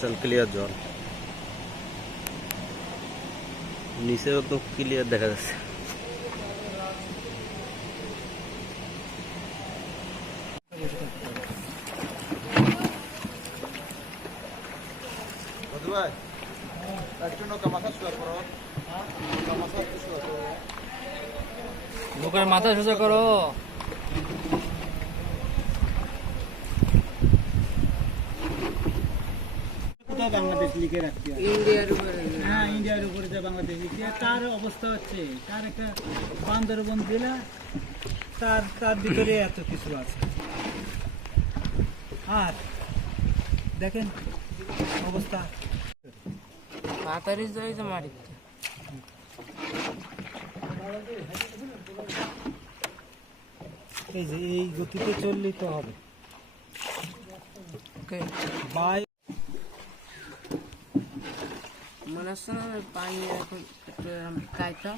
Crystal clear জল, নিচে একদম ক্লিয়ার দেখা যাচ্ছে। লোকের মাথা সোজা করো। বাংলাদেশ লিখে রাখতে হবে ইন্ডিয়ার উপরে, হ্যাঁ ইন্ডিয়ার উপরে যে বাংলাদেশ লিখে, তার অবস্থা হচ্ছে তার একটা বান্দরবন জেলা, তার ভিতরে এত কিছু আছে। আর দেখেন অবস্থা, মাথারি যাইছে মাটিতে। এই যে এই গতিতে চললেই তো হবে। বাই মনে হচ্ছে না পানি এখন খাইতো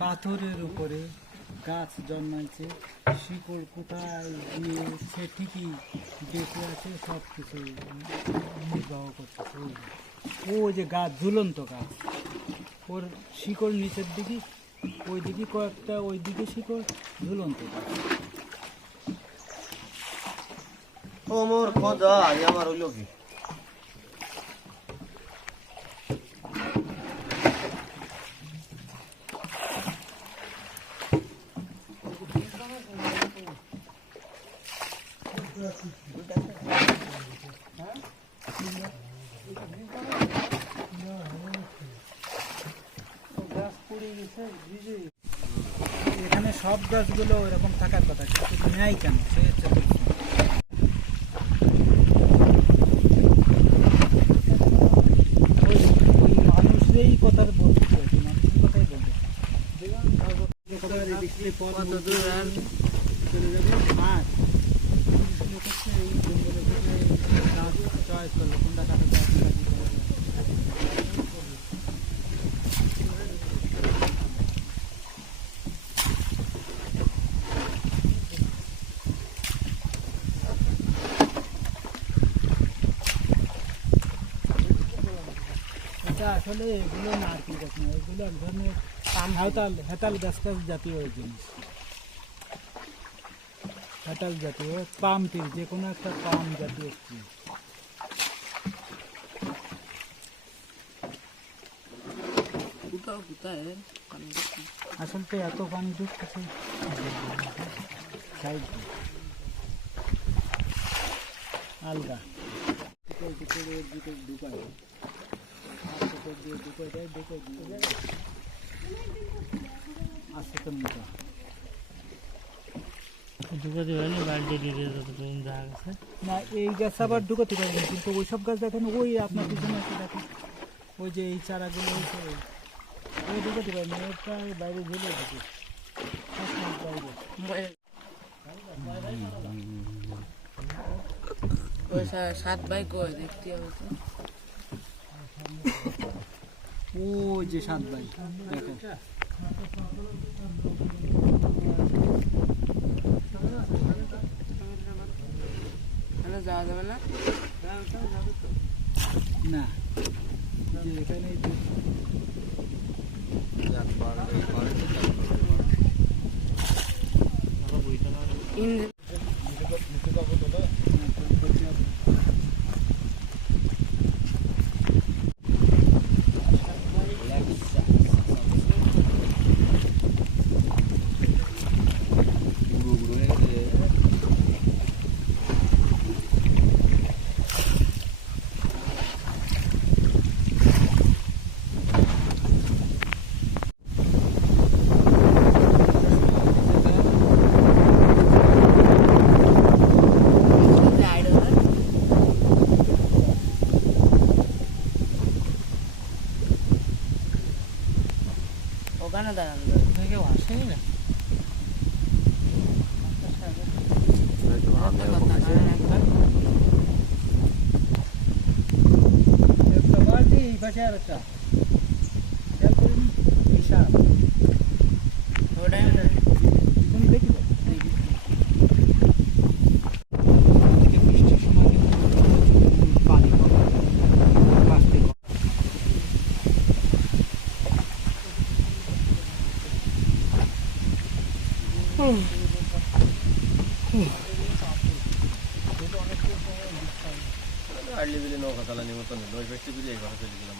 পাথরের উপরে গাছ জন্মাইছে, শিকড় কোথায় গিয়ে সে ঠিকই বেঁচে আছে, সব কিছু নির্বাহ করতেছে। ও যে গাছ, ঝুলন্ত গাছ, ওর শিকড় নিচের দিকে, ওই দিকে কয়েকটা, ওই দিকে শিকড়, ঝুলন্ত গাছ। ও মোর খোদা, আমার হইল কি? এখানে সব গাছগুলো ওইরকম থাকার কথা, কিন্তু নেয় কেন সে হচ্ছে মানুষেরই কথা বলতে, মানুষের কথাই বলতে কত দূর আর চলে যাবে। আর লোক হচ্ছে এই জঙ্গলের থেকে গাছ চয়েস করলো কোনটা কাটা যায়, কোনটা কি করা যায়। এটা আসলে এগুলো নারকেল গাছ না, এগুলো এক ধরনের হেতাল গাছ জাতীয় ওই জিনিস, হেতাল জাতীয় পাম ট্রি, যে কোনো একটা পাম জাতীয় ট্রি। আসলে এত পানি ঢুকতেছে আলগা ঢুকায় না, এই গাছ আবার ঢুকাতে পারবেন, কিন্তু ওইসব গাছ দেখেন ওই আপনার পিছনে আছে দেখেন, ওই যে এই চারাগুলো হয়েছে ওই ঢুকাতে পারবেন, ওটা বাইরে ঝুলে থাকে সাত ভাই কই দেখতে হবে তো। ওই যে সাত ভাই দেখেন, যাওয়া যাবে না না যে এখানে ওখানে দাঁড়ান কেউ আসেনি না, একটা বালতি এই পাশে আর একটা খেয়াল করুন, বিশাল ওটাই দেখি বৃষ্টির সময় আর্লি বিলে নৌকা চালানি মতো নিল ওই ব্যক্তি বিলে এইভাবে চলে গেলাম